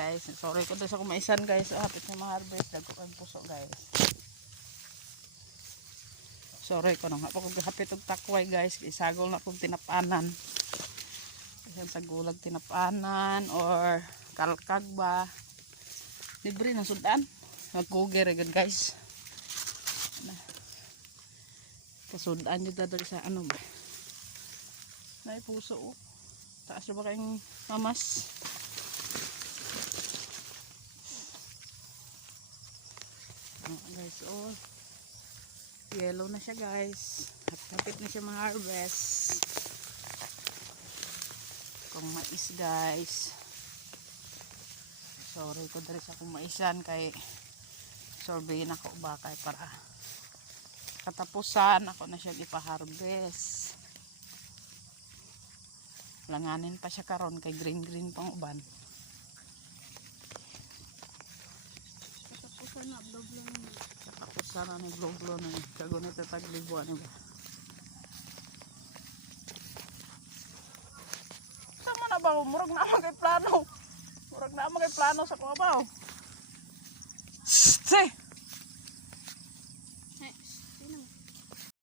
guys. Sorry ko doon sa kumaisan guys. Hapit na ma-harvest. Dagko kang puso guys. Sorry ko nang hapit og takway guys. Isagol na kong tinapanan. Ayan sa gulag tinapanan or kalkag ba. Libre na sudan. Magkuger agad guys. Kasudan nyo dadali sa ano ba. May puso oh. Taas na ba kayong mamas? Guys, oh. Yellow na siya guys. Hapit na siya ma-harvest. Kung mais guys. Sorry ko dali sa kung maisan kay sorbeyin ako ba kay para katapusan ako na siya ipa-harvest. Langanin pa siya karon kay green pang uban. Katapusan na bloblo na. Katapusan na ni bloblo na. Kagunit na taglibuan ni ba. Tama na ba? Murag na magay plano. Murag na magay plano sa kuha ba? Say!